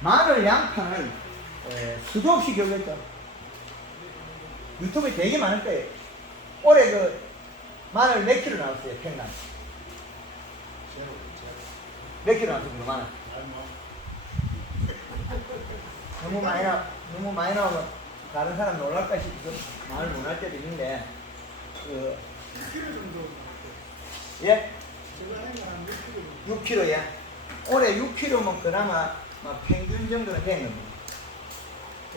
마늘 양파는 수도 없이 교육했죠. 유튜브에 되게 많을 거예요. 올해 그 마늘 몇 킬로 나왔어요, 평당? 몇 킬로 나왔습니까, 마늘? 너무 많이 나오면 다른 사람 놀랄까 싶어서 마늘 논할 때도 있는데, 6kg 정도. 예? 제가 한 6kg. 6kg에? 올해 6kg면 그나마 평균 정도는 되는 겁니다.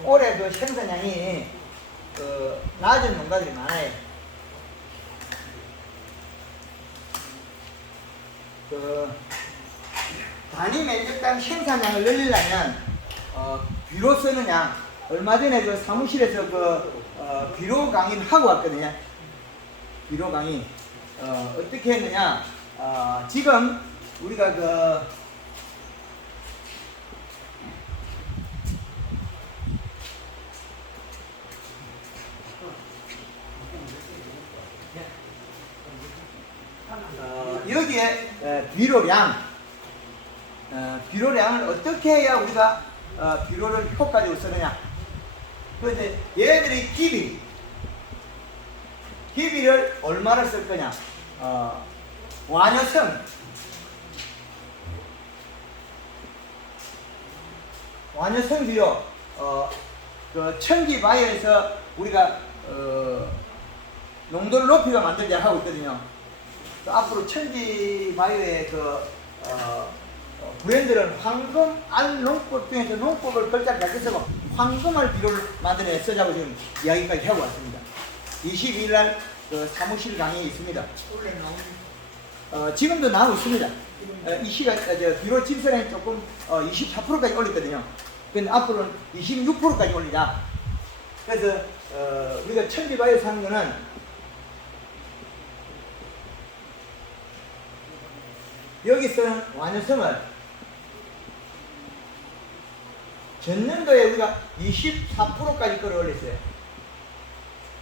올해 그 생산량이 낮은 농가들이 많아요. 단위 면적당 생산량을 늘리려면 비료 쓰는 양, 얼마 전에 그 사무실에서 비료 강의를 하고 왔거든요. 비료 강의. 어떻게 했느냐? 지금 우리가 여기에 비료량을 어떻게 해야 우리가 비료를 효과적으로 쓰느냐. 그런데 얘네들이 기비를 얼마나 쓸 거냐. 완효성 비료, 그 천기바이오에서 우리가 농도를 높이가 만들자 하고 있거든요. 앞으로 천지바이오의 브랜드는 황금 알 농법 중에서 농법을 글자를 잘 써서 황금알 비료를 만들어내 쓰자고 지금 이야기까지 하고 왔습니다. 22일 날 사무실 강의에 있습니다. 지금도 나오고 있습니다. 이 시간 비료 집산량이 조금 24%까지 올렸거든요. 근데 앞으로는 26%까지 올리자. 그래서 우리가 천지바이오 사는 거는 여기서는 완효성을 전년도에 우리가 24%까지 끌어올렸어요.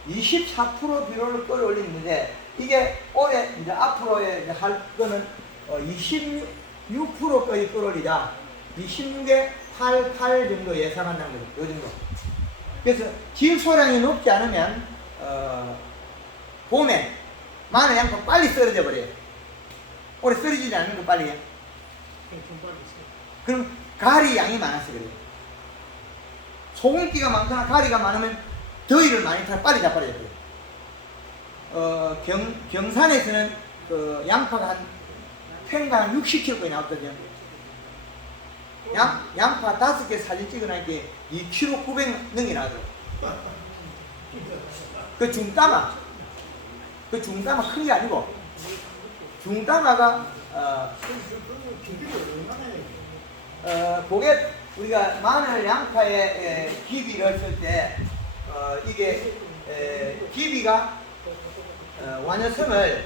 24% 비료를 끌어올리는데 이게 올해 이제 앞으로의 할 거는 26%까지 끌어올리자. 26에 88 정도 예상한다는 거죠. 요 정도. 그래서 지역소량이 높지 않으면 봄에 마늘 양파 빨리 썰어져 버려요. 올해 썰어지지 않는 거 빨리 해. 그럼 가리 양이 많아서 그래요. 소금기가 많거나 가리가 많으면 더위를 많이 타서 빨리 자빠져요. 경산에서는 양파가 한 평당 60kg까지 나왔거든요. 양파 5개 사진 찍어놓으니까 2kg 900 넘게 나와요. 그 중따마 큰 게 아니고 중따마가 그게 우리가 마늘 양파에 기비를 했을 때 이게 기비가 완효성을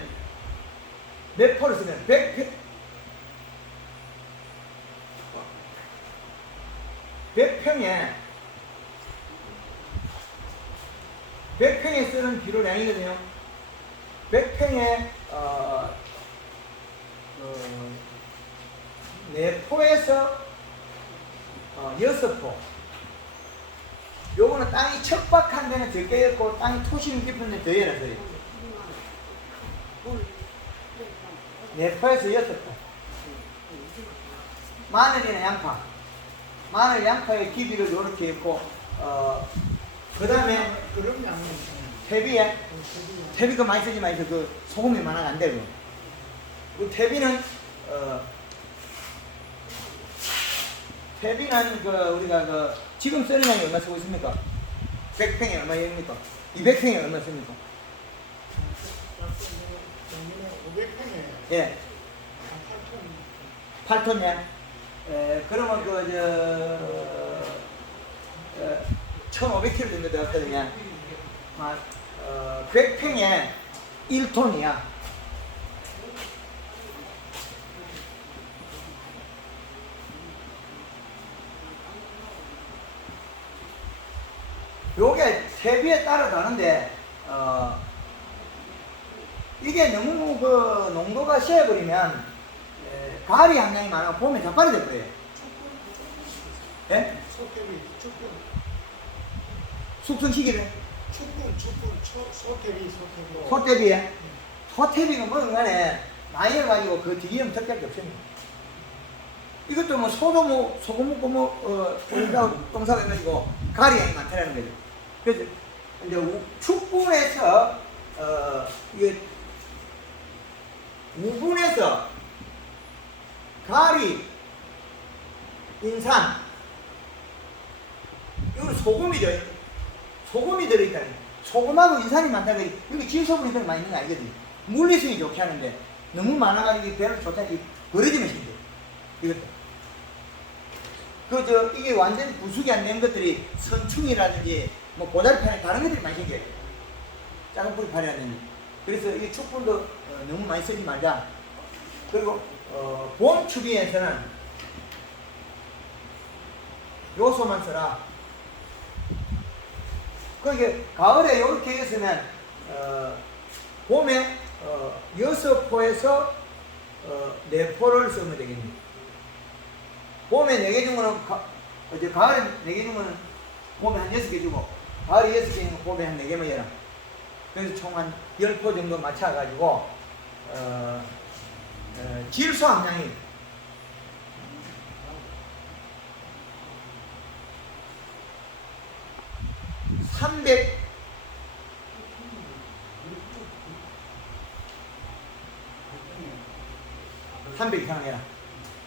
몇 프로 쓰면 100평에 쓰는 비료량이거든요. 100평에 4포에서 6포. 요거는 땅이 척박한 데는 적게 했고 땅이 토시는 깊은 데는 더 해놨어요. 4포에서 6포. 마늘이나 양파. 마늘 양파의 기비를 이렇게 했고 그 다음에 퇴비가 많이 쓰지 마이서 그 소금이 많아 안 되고. 그 퇴비는 우리가 지금 쓰는 양이 얼마 쓰고 있습니까? 100평에 얼마입니까? 200평에 얼마 씁니까? 500평에 예. 8톤이야. 그러면 1500kg 정도 되었거든요. 100평에 1톤이야. 요게 퇴비에 따라 다른데 이게 너무 농도가 세어버리면 가리 함량이 많아 봄에 자빠져 버려요. 예? 소태비, 축분, 숙성시키는 축분, 소태비. 소태비에 소태비가 뭐든 간에 많이 해가지고 그 뒤에는 특별히 없습니다. 이것도 뭐 소도 뭐 소금 먹고 뭐 똥사가 해가지고 가리양이 많다는 거죠. 그래서 이제 축분에서 이게 우분에서 가리, 인삼, 이거는 소금이죠. 소금이 들어있다는 거예요. 소금하고 인삼이 많다는 거예요. 여기 질소분이 많이 있는 거 알거든요. 물리성이 좋게 하는데 너무 많아가지고 배를 좋다 이 버려지면 힘들어요. 이것도. 이게 완전 부숙이 안 된 것들이 선충이라든지 뭐 고다리파나 다른 것들이 많이 생겨요. 작은 뿌리 파리라든지. 그래서 이 축분도 너무 많이 쓰지 말자. 그리고 봄 추비에서는 요소만 써라. 그게 가을에 이렇게 했으면 봄에 6포에서 4포를 쓰면 되겠네요. 봄에 4개 주면 가을에 4개 주면 봄에 한 6개 주고 가을에 6개는 봄에 한 4개만 해라. 그래서 총 한 10포 정도 맞춰가지고 질소 함량이 300 이상 해라.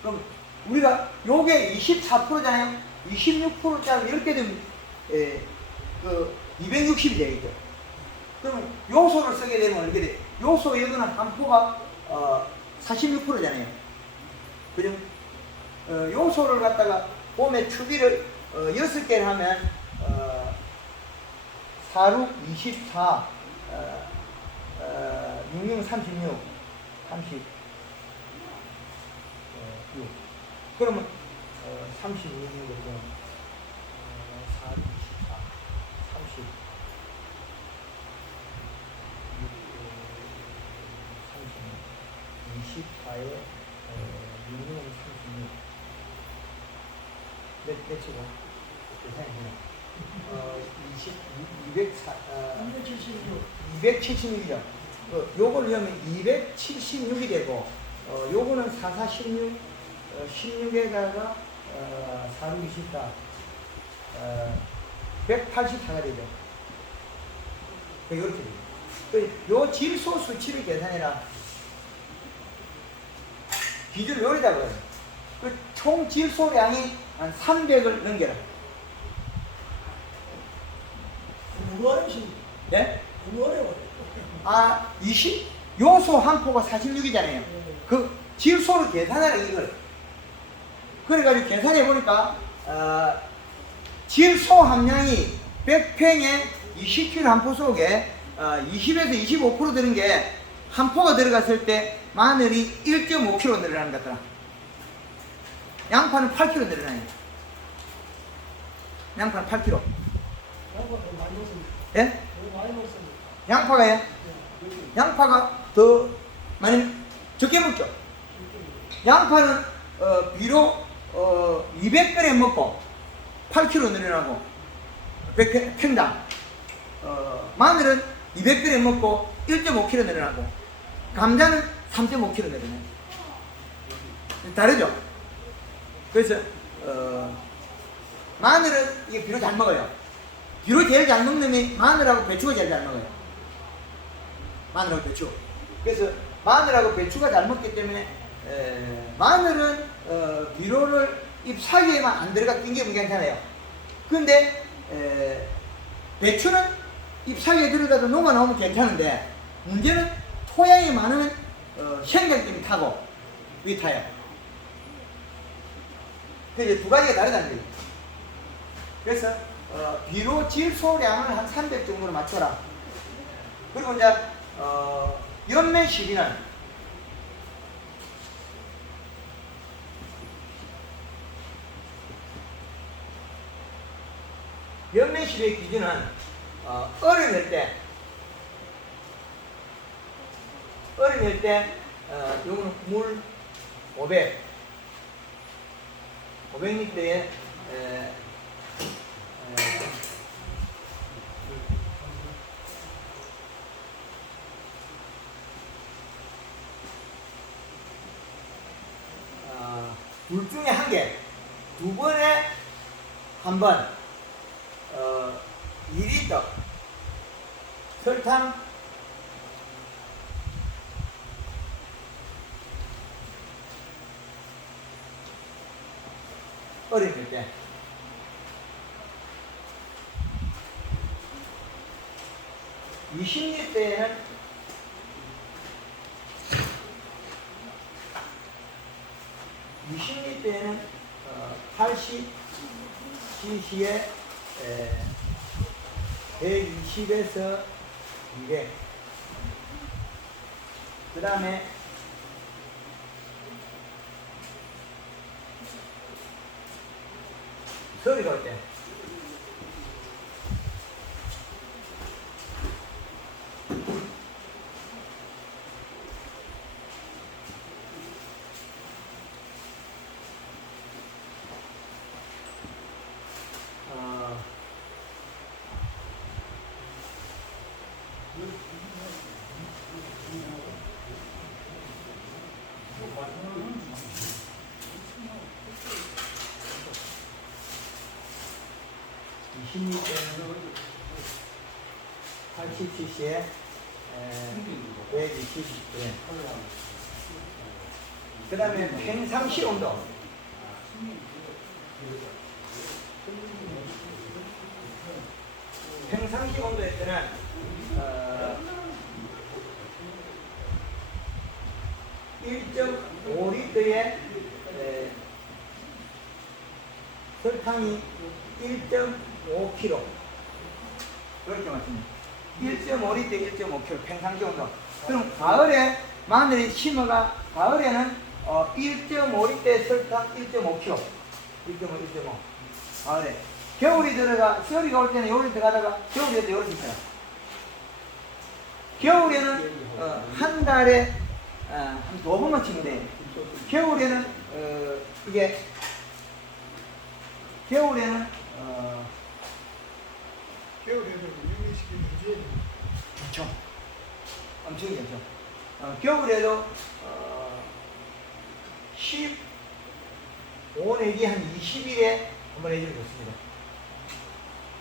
그럼 우리가 요게 24%잖아요. 26%짜리 10개 되면 그 260이 되겠죠. 그러면 요소를 쓰게 되면 어떻게 돼? 요소 여기는 한 포가 46%잖아요. 그죠? 요소를 갖다가 봄에 추비를 6개를 하면 4, 6, 24, 6, 6, 36, 36. 그러면 36이거든요. 4, 24, 30, 24에 6, 6, 36. 몇치고? 계산해보면 276이죠. 요걸 넣으면 276이 되고, 요거는 4, 4, 16, 16에다가 4, 6, 24, 184가 되죠. 이렇게 돼요. 요 질소 수치를 계산해라. 기준을 요리다 그래요. 총 질소량이 한 300을 넘겨라. 예? 요소 한 포가 46이잖아요. 그 질소를 계산하라 이걸. 그래가지고 계산해 보니까 질소 함량이 100평에 20kg 한 포 속에 20에서 25% 드는 게 한 포가 들어갔을 때 마늘이 1.5kg 늘어나는 것 같더라. 양파는 8kg 늘어나요. 양파는 8kg. 예? 양파가요? 양파가 더 많이 적게 먹죠. 양파는 비록 200g 먹고 8kg 늘어나고 100평당. 마늘은 200g 먹고 1.5kg 늘어나고 감자는 3.5kg 늘어나요. 다르죠? 그래서 마늘은 이게 비로 잘 먹어요. 비로 제일 잘 먹는 놈이 마늘하고 배추가 제일 잘 먹어요. 마늘하고 배추. 그래서 마늘하고 배추가 잘 먹기 때문에 마늘은 비료를 잎 사이에만 안 들어가 낑기면 괜찮아요. 근데 배추는 잎 사이에 들어가도 녹아 나오면 괜찮은데 문제는 토양이 많으면 생장점이 타고 위 타요. 그래서 두 가지가 다르다는 거예요. 그래서 비료 질소량을 한 300 정도로 맞춰라. 그리고 이제 연매 시기는 연매 시기의 기준은 어른일 때 요거는 물 500리터에 에, 둘 중에 한 개, 두 번에 한 번, 2리터 설탕 어렸을 때 20리터에는 80cc에 120에서 200. 그 다음에 소리가 어때? 이 20리터는 80cc에 120g. 그 다음에 평상시 온도. 평상시 온도에 때는 1.5리터에 설탕이 1.5kg. 그렇게 맞습니다. 1.5리터, 1.5kg 평상시 온도. 그럼 가을에 마늘이 심어가 가을에는 1.5리터에 설탕 1.5kg. 1.5. 가을에. 겨울이 들어가, 겨울이가 올 때는 요리 들어가다가 겨울이 올 때 요리 있어요. 겨울에는 한 달에 한 2번만 치면 돼. 겨울에는 이게 겨울에는 겨울에도 유미식이 문제예요. 좋죠. 엄청 좋죠. 겨울에도 15 내지 한 20일에 한번 해주면 좋습니다.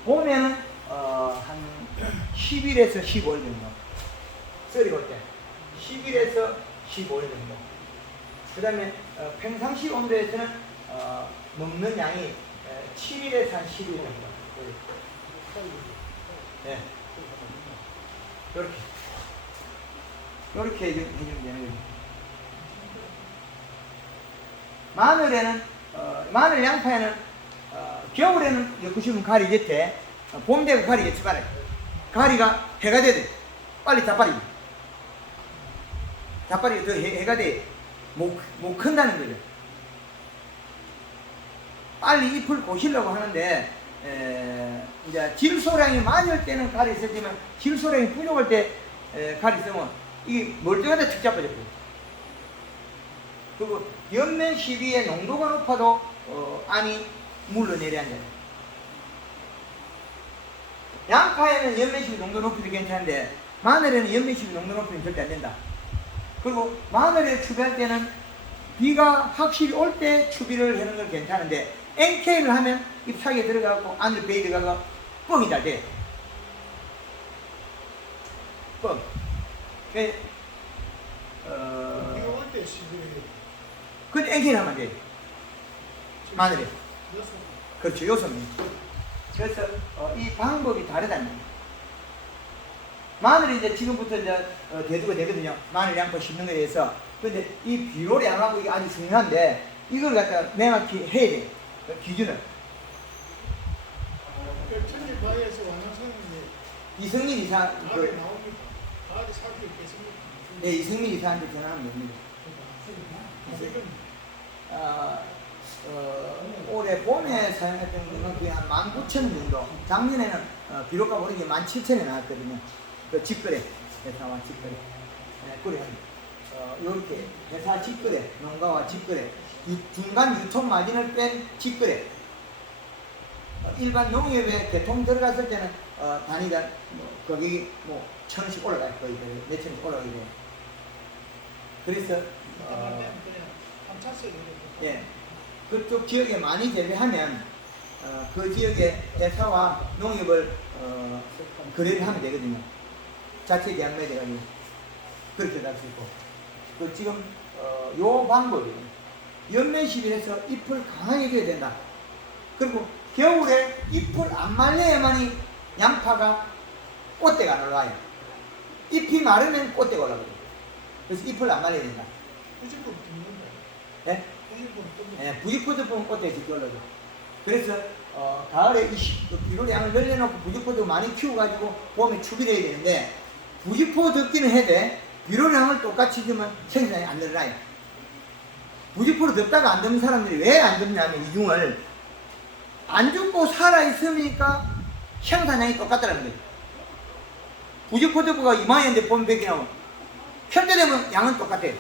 봄에는 한 10일에서 15일 정도. 썰이가 올 때 10일에서 15일 정도. 그 다음에 평상시 온도에서는 먹는 양이 7일에서 한 10일 정도. 네. 이렇게 해주면 되는 거죠. 마늘에는 마늘 양파에는 겨울에는 엮으시면 가리 곁에 봄 되고 가리 곁에 말아요. 가리가 해가 돼도 빨리 자빠리 더 해가 돼 못 큰다는 거죠. 빨리 잎을 고시려고 하는데 이제 질소량이 많이 올 때는 가리 쓰지만 질소량이 부족할 때 가리 쓰면 이게 멀쩡한데 툭 자빠져버려요. 그리고 연면 시비의 농도가 높아도 안이 물러내려야 한다. 양파에는 연면 시비 농도 높이도 괜찮은데 마늘에는 연면 시비 농도 높이는 절대 안 된다. 그리고 마늘에 추비할 때는 비가 확실히 올 때 추비를 하는 건 괜찮은데 NK를 하면 잎사귀에 들어가고 안으로 베이 들어가고 뻥이 잘 돼. 뻥. 비가 올때 시비를 해요. 근데 NK를 하면 안 돼. 마늘에. 여섯. 그렇죠. 요소입니다. 그래서 이 방법이 다르다는 거예요. 마늘이 이제 지금부터 이제 대두가 되거든요. 마늘 양파 심는 거에 대해서. 근데 이 비료량하고 이게 아주 중요한데 이걸 갖다가 명확히 해야 돼요. 그 기준을. 천지바에서 완성했는데 이승민 이사, 가을에 나옵니다. 가을에 살기 있겠습니다. 네, 이승민 이사한테 전화하면 됩니다. 올해 봄에 사용했던 거는 거의 한 19,000원 정도. 작년에는 비료가 오른 게 17,000원에 나왔거든요. 그 직거래, 회사와 직거래. 네, 그래 합니다. 요렇게 회사 직거래, 농가와 직거래, 중간 유통 마진을 뺀 직거래. 일반 농협에 개통 들어갔을 때는 단위당 거기 1,000원씩 올라가요. 거의 몇 천원씩 올라가게 돼요. 그래서 그냥 감찼어요. 예, 그쪽 지역에 많이 재배하면 그 지역의 회사와 농협을 거래를 하면 되거든요. 자체 계약매 돼가지고 그렇게 할 수 있고. 그 지금 요 방법이 연면시비해서 잎을 강하게 줘야 된다. 그리고 겨울에 잎을 안 말려야만이 양파가 꽃대가 안 올라와요. 잎이 마르면 꽃대가 올라가요. 그래서 잎을 안 말려야 된다. 부직포 뜯는다. 예? 부직포 뜯는다. 예, 부직포도 보면 꽃대가 직접 올라죠. 그래서 가을에 비료 양을 늘려놓고 부직포도 많이 키워가지고 봄에 축이돼야 되는데 부직포 덮기는 해야 돼. 비료량을 똑같이 주면 생산이 안 늘어나요. 부직포로 덮다가 안 덮는 사람들이 왜 안 덮냐면 이중을 안 죽고 살아있으니까 생산량이 똑같다는 거예요. 부직포 덮어가 2만원인데 봄 100개 나오면 현대되면 양은 똑같아요.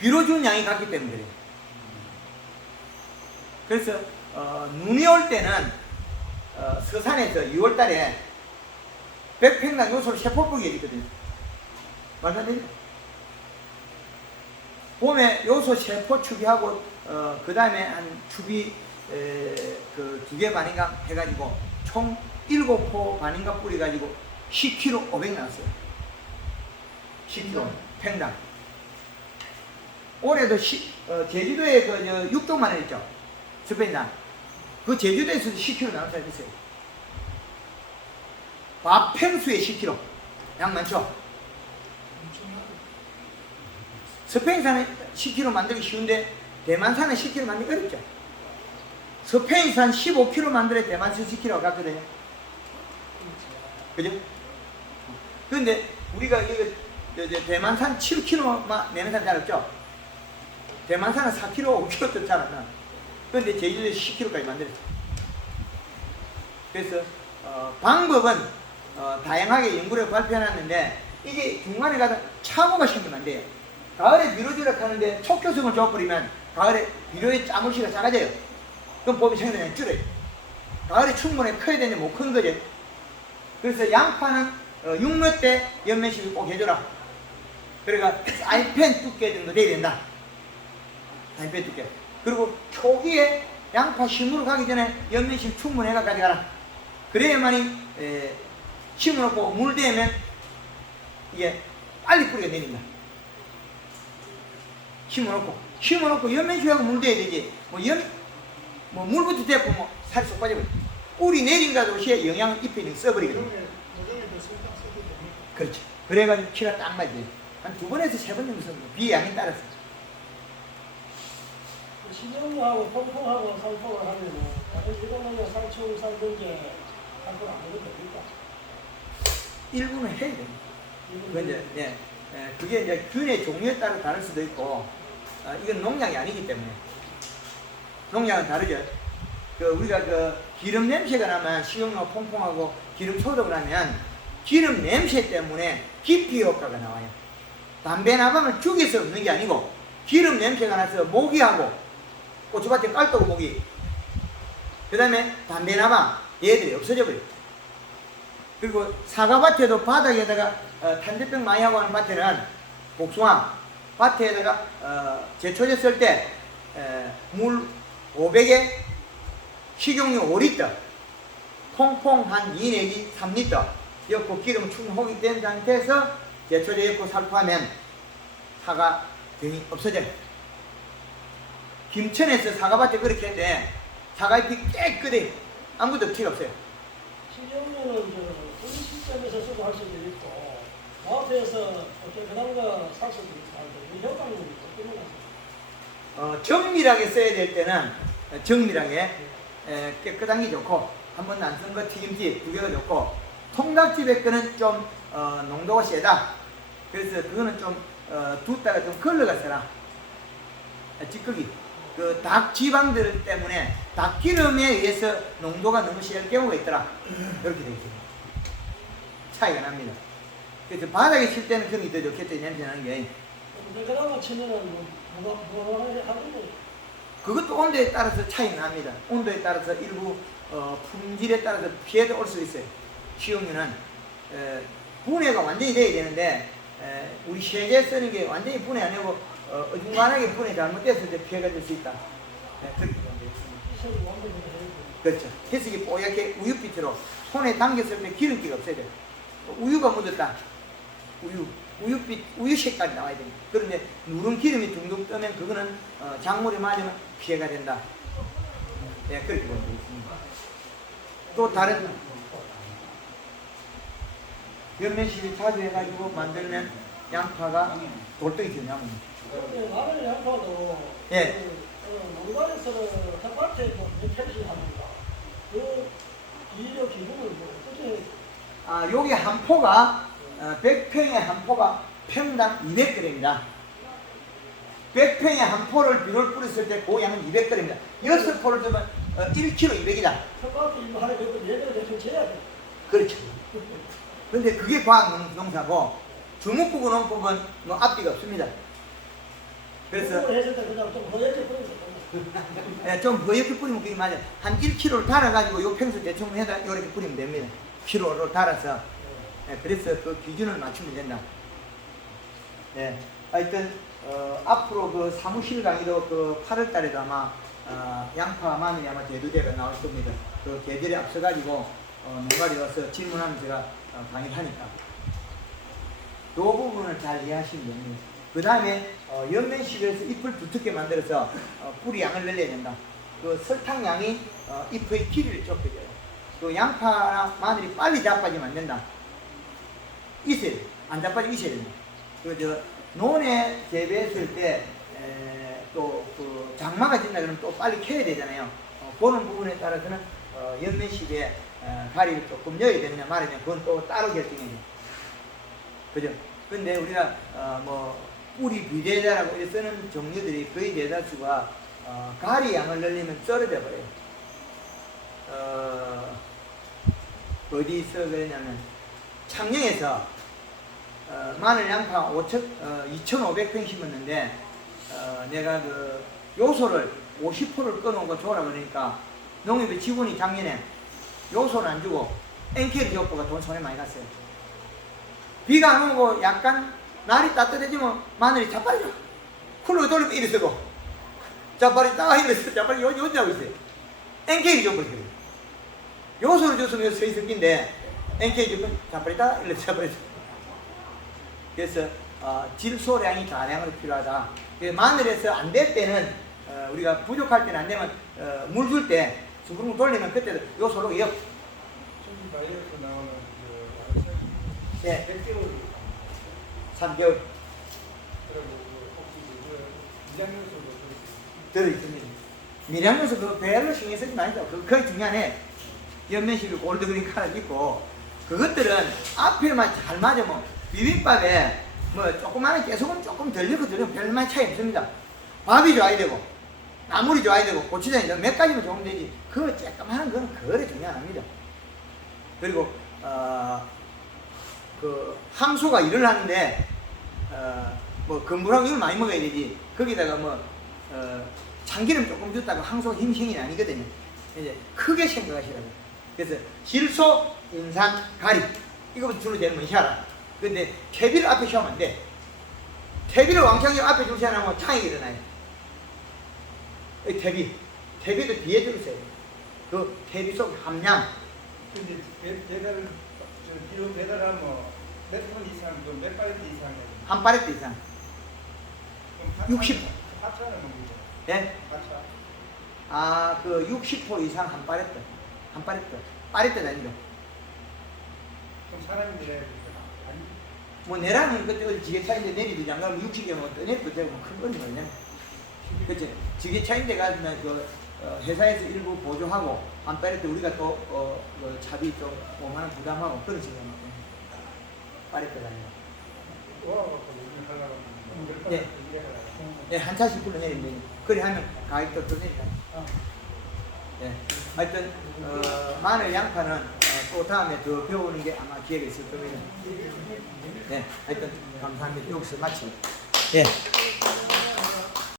비료 준 양이 같기 때문에 그래요. 그래서 눈이 올 때는 서산에서 2월달에 100평당 요소를 세포뿌기 해주거든요. 말도 안 되죠? 봄에 요소 세포 추비하고 그 다음에 한 추비 그 2개 반인가 해가지고 총 7포 반인가 뿌려가지고 10kg 500 나왔어요. 10kg 평당. 올해도 제주도에 그 6동만 원 있죠. 스페인산. 그 제주도에서도 10kg 나온 사람이 있어요. 밥평수에 10kg. 양 많죠? 엄청나게. 스페인산은 10kg 만들기 쉬운데 대만산은 10kg 만들기 어렵죠. 스페인산 15kg 만들어야 대만산 10kg가 같거든요. 그죠? 그런데 우리가 이거 대만산 7kg 내는 사람 잘 없죠? 대만산은 4kg, 5kg도 잘 안 나. 그런데 제주도에 10kg까지 만들었죠. 그래서 방법은 다양하게 연구를 발표해놨는데 이게 중간에 가다 착오가 생기면 안 돼요. 가을에 비료주력 하는데 촉교성을 줘버리면 가을에 비료의 짜물씨가 작아져요. 그럼 봄에 생산량이 줄어요. 가을에 충분히 커야 되는데 못 큰 거죠. 그래서 양파는 6몇 대 연면식을 꼭 해줘라. 그러니까 아이펜 두께 정도 돼야 된다. 아이펜 두께. 그리고 초기에 양파 심으러 가기 전에 연면식 충분해가 가져가라. 그래야만이 심어놓고 물 대면 이게 빨리 뿌리가 내린다. 심어놓고 연면식하고 물 대야 되지. 물부터 대고 살이 쏙 빠져버려. 뿌리 내린가 동시에 영양 잎에 써버리거든. 노정에도 설탕 써도 됩니까? 그렇죠. 그래가지고 키가 딱 맞지. 한 2번에서 3번 정도 씁니다. 비양에 따라서. 신용하고 통풍하고 상품을 하면은 이거는 상충 상등제 상품 안 해도 됩니까? 일부는 해야 됩니다. 그게 이제 균의 종류에 따라 다를 수도 있고, 이건 농약이 아니기 때문에. 농약은 다르죠. 우리가 기름 냄새가 나면 식용유 퐁퐁하고 기름 소독을 하면 기름 냄새 때문에 기피 효과가 나와요. 담배 나방을 죽여서 없는 게 아니고 기름 냄새가 나서 모기하고 고추밭에 깔도고 모기, 그 다음에 담배 나방 얘들이 없어져 버려요. 그리고 사과밭에도 바닥에다가 탄저병 많이 하고 하는 밭에는 복숭아 밭에다가 제초제 쓸 때 물 500에 식용유 5리터 퐁퐁 한 2 내지 3리터 엮고 기름 충분히 호기된 상태에서 제초제 엮고 살포하면 사과 병이 없어져요. 김천에서 사과밭에 그렇게 했는데 사과잎이 깨끗해. 아무것도 티가 없어요. 신용료는 우리 시점에서 쓰고 할 수도 있고 마트에서 어떤 그런 거 살 수도 있고 이 효과는 어떻게 나요? 정밀하게 써야 될 때는 정밀하게 깨끗한 게 좋고 한 번 안 쓴 거 튀김집 2개가 좋고 통닭집에 거는 좀 농도가 세다. 그래서 그거는 좀 두다가 좀 걸러가 써라. 찌꺼기 그 닭 지방들 때문에 닭 기름에 의해서 농도가 너무 셀 경우가 있더라. 이렇게 되어 있습니다. 차이가 납니다. 그래서 바닥에 칠 때는 그런 게 더 좋겠죠. 냄새 나는 게. 그런 거 치면은 뭐가 하는 거예요? 그것도 온도에 따라서 차이 납니다. 온도에 따라서 일부 품질에 따라서 피해가 올 수 있어요. 식용유는 분해가 완전히 돼야 되는데 우리 세제 쓰는 게 완전히 분해 안 하고 어중간하게 분해 잘못돼서 이제 피해가 될 수 있다. 그렇게 보면 되겠습니다. 그렇죠. 해석이 뽀얗게 우유빛으로 손에 당겼을 때 기름기가 없어야 돼요. 우유가 묻었다. 우유빛, 우유 색깔이 나와야 됩니다. 그런데 누런 기름이 둥둥 뜨면 그거는 작물에 맞으면 피해가 된다. 네, 그렇게 보면 되겠습니다. 또 다른 연면실이 자주 해가지고 만들면 양파가 돌덩이 되냐면 마늘 양파도 예. 농가에서는 텃밭에 몇 합니다. 그 비료 기준은 어떻게? 여기 한 포가 100평에 한 포가 평당 200g입니다. 100평에 한 포를 비료를 뿌렸을 때 그 양은 200g입니다. 6포를 주면 1kg 200이다. 텃밭에 일로 하나 되고 얘를 대충 재야 돼. 그렇죠. 근데 그게 과학 농사고 주목구구 농법은 뭐 앞뒤가 없습니다. 그래서 그걸 했을 때 그냥 좀 허옇게 뿌리면 좀 허옇게 뿌리면 그게 맞아요. 한 1kg를 달아가지고 요 평소 대충 해다 이렇게 뿌리면 됩니다. 키로로 달아서. 그래서 그 기준을 맞추면 된다. 하여튼 앞으로 그 사무실 강의도 그 8월 달에도 아마 양파, 마늘이 아마 제도제가 나올 겁니다. 그 계절에 앞서가지고 농가에 와서 질문하면 제가 강의를 하니까 이 부분을 잘 이해하시면 됩니다. 그 다음에 연면실에서 잎을 두텁게 만들어서 뿌리 양을 늘려야 된다. 그 설탕 양이 잎의 길이를 좁혀줘요. 그 양파나 마늘이 빨리 자빠지면 안 된다. 있어야 돼. 안 자빠지면 있어야 된다. 그 논에 재배했을 때 또 그 장마가 진다 그러면 또 빨리 캐야 되잖아요. 그런 부분에 따라서는 연면실에 가리를 조금 넣어야 되느냐 말이냐 그건 또 따로 결정해야 돼요. 그죠? 근데 우리가 뭐 뿌리 비대자라고 쓰는 종류들이 거의 대다수가 가리 양을 넣으면 썰어져 버려요. 어디서 그러냐면 창녕에서 마늘 양파 2,500평 심었는데 내가 그 요소를 50%를 끊어오고 줘라 그러니까 농협의 직원이 작년에 요소를 안 주고 NK를 줬고가 돈 손에 많이 갔어요. 비가 안 오고 약간 날이 따뜻해지면 마늘이 자빠리죠. 쿨로 돌리면 이리 쓰고 자빠리 따가 이리 쓰고 자빠리 요지 하고 있어요. NK를 줘버려요. 요소를 줬으면 서 있었긴데 NK 주면 자빠리 따가 이리 자빠리. 그래서 질소량이 다량으로 필요하다. 마늘에서 안 될 때는 우리가 부족할 때는 안 되면 물 줄 때 수분 돌리면 그때도 요소로 역. 저기 바이오에서 나오는 그 네. 100개월 3개월 그리고 혹시 미량요소도 들어있습니다. 미량요소 그 별로 신경 쓰지 마시죠. 그게 중요하네. 연면식이 골드그린 칼을 있고 그것들은 앞에만 잘 맞으면 비빔밥에 뭐 조그마한 깨소금 조금 덜 넣고 들으면 별만 차이 없습니다. 밥이 좋아야 되고 나물이 좋아야 되고 고추장이 몇 가지만 좋으면 되지 그거 쬐까만 거는 그래 중요합니다. 그리고 그 항소가 일을 하는데 뭐 건물하고 이걸 많이 먹어야 되지 거기다가 뭐 참기름 조금 줬다가 항소가 힘생이 아니거든요. 이제 크게 생각하시라고. 그래서 질소, 인산, 가리 이거부터 주로 제일 먼저 하라. 근데 퇴비를 앞에 세우면 안 돼. 퇴비를 왕창 앞에 줄 세워놓으면 창이 일어나요. 퇴비도 뒤에 줄 세워요. 그 퇴비 속 함량. 근데 배달을 비료 배달하면 몇 톤 이상, 몇 팔레트 이상 해요? 한 파레트 이상. 60. 하차는 뭡니까? 예? 하차. 그 60% 이상 한 파레트. 한 파레트. 파레트 아니죠. 그럼 사람이 내려야 되니까. 아니, 뭐 내라는 그때 지게차인데 내리도 장가면 60개면 떠내도 되고 큰 건 뭐냐. 그치? 지게차인데 가면 그 회사에서 일부 보조하고 안 빠를 때 우리가 또 차비 좀 5만원 부담하고 그런 식으로 빠를 때가 아니라 도와갖고 우리 하려고 몇 네. 팔레트 이해하려고. 네, 한 차씩 불러내리면 되니 그래 하면 가격도 더 내니까 네. 하여튼 마늘 양파는 또 다음에 더 배우는 게 아마 기회가 있을 겁니다. 네, 하여튼 감사합니다. 여기서 마치고 예.